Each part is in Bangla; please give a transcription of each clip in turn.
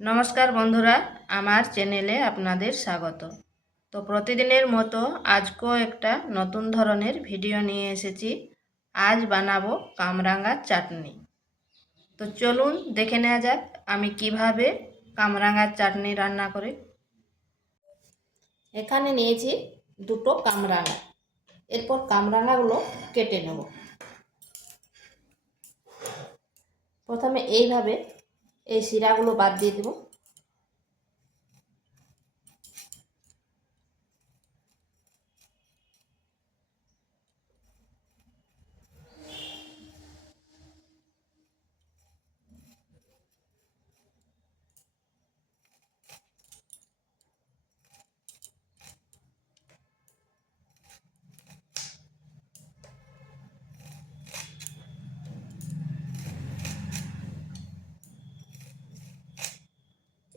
নমস্কার বন্ধুরা, আমার চ্যানেলে আপনাদের স্বাগত। তো প্রতিদিনের মতো আজকেও একটা নতুন ধরনের ভিডিও নিয়ে এসেছি। আজ বানাবো কামরাঙার চাটনি। তো চলুন দেখে নেওয়া যাক আমি কিভাবে কামরাঙার চাটনি রান্না করি। এখানে নিয়েছি দুটো কামরাঙা। এরপর কামরাঙাগুলো কেটে নেব। প্রথমে এইভাবে এই শিরাগুলো বাদ দিয়ে দেব।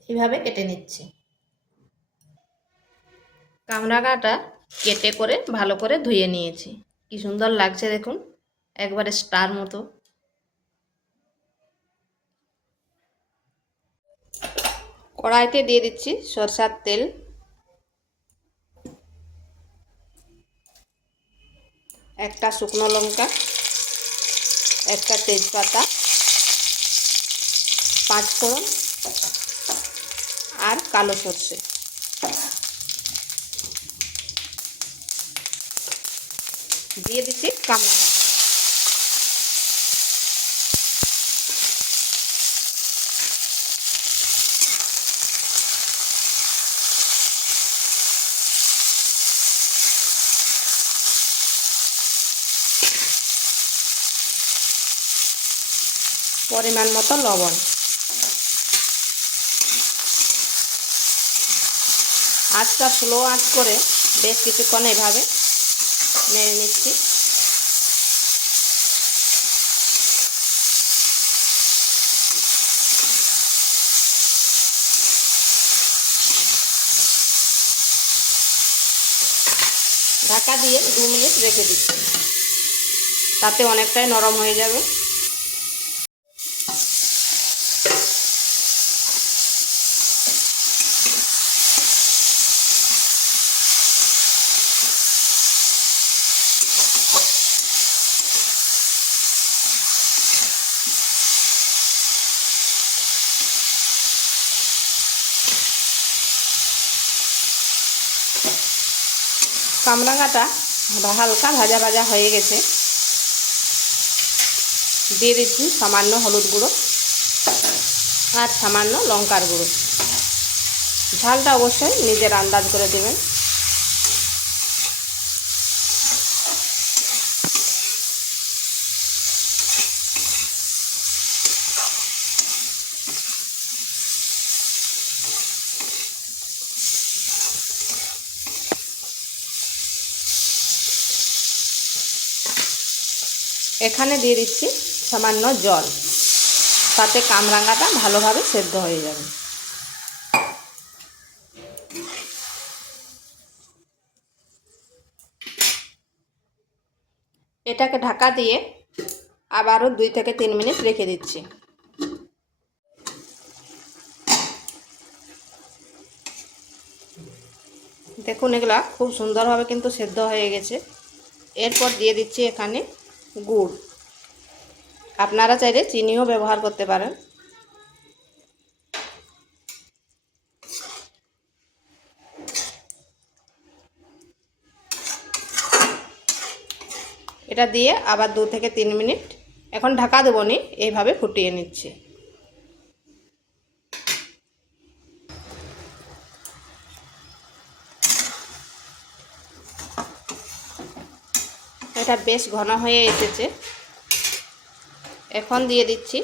এইভাবে কেটে নিচ্ছি। কামরাঙাটা কেটে করে ভালো করে ধুয়ে নিয়েছি। কি সুন্দর লাগছে দেখুন, একবারে স্টার মতো। কড়াইতে দিয়ে দিচ্ছি সরষের তেল, একটা শুকনো লঙ্কা, একটা তেজপাতা, 5 ফোড়ন আর কালো সরষে। দিয়ে দিচ্ছি কামরাঙা। পরিমাণ মতো লবণ। আঁচটা স্লো আঁচ করে বেশ কিছুক্ষণ এভাবে নেড়ে নিচ্ছি। ঢাকা দিয়ে 2 মিনিট রেখে দিচ্ছি, তাতে অনেকটাই নরম হয়ে যাবে। কামরাঙাটা হালকা ভাজা ভাজা হয়ে গেছে। দিয়ে দিচ্ছি সামান্য হলুদ গুঁড়ো আর সামান্য লঙ্কার গুঁড়ো। ঝালটা অবশ্যই নিজের আন্দাজ করে দেবেন। এখানে দিয়ে দিচ্ছি সামান্য জল, তাতে কামরাঙাটা ভালোভাবে সেদ্ধ হয়ে যাবে। এটাকে ঢাকা দিয়ে আবারও 2 থেকে 3 মিনিট রেখে দিচ্ছি। দেখুন এগুলা খুব সুন্দরভাবে কিন্তু সেদ্ধ হয়ে গেছে। এরপর দিয়ে দিচ্ছি এখানে গুড়। আপনারা চাইলে চিনিও ব্যবহার করতে পারেন। এটা দিয়ে আবার 2 থেকে 3 মিনিট এখন ঢাকা দেবো নি, এইভাবে ফুটিয়ে নিচ্ছি। এটা বেশ ঘন হয়ে এসেছে। এখন দিয়ে দিচ্ছি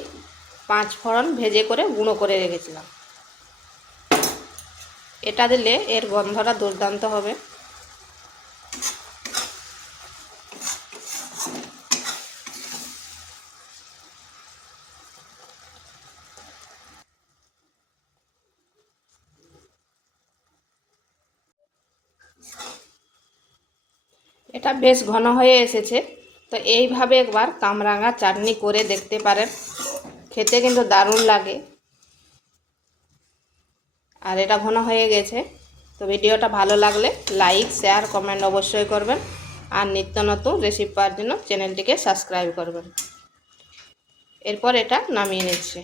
5 ফোড়ন ভেজে করে গুঁড়ো করে রেখেছিলাম। এটা দিলে এর গন্ধটা দুর্দান্ত হবে। এটা বেশ ঘন হয়ে এসেছে। তো এইভাবে একবার কামরাঙা চাটনি করে দেখতে পারেন, খেতে কিন্তু দারুণ লাগে। আর এটা ঘন হয়ে গেছে। তো ভিডিওটা ভালো লাগলে লাইক, শেয়ার, কমেন্ট অবশ্যই করবেন। আর নিত্য নতুন রেসিপি পাওয়ার জন্য চ্যানেলটিকে সাবস্ক্রাইব করবেন। এরপর এটা নামিয়ে নিচ্ছি।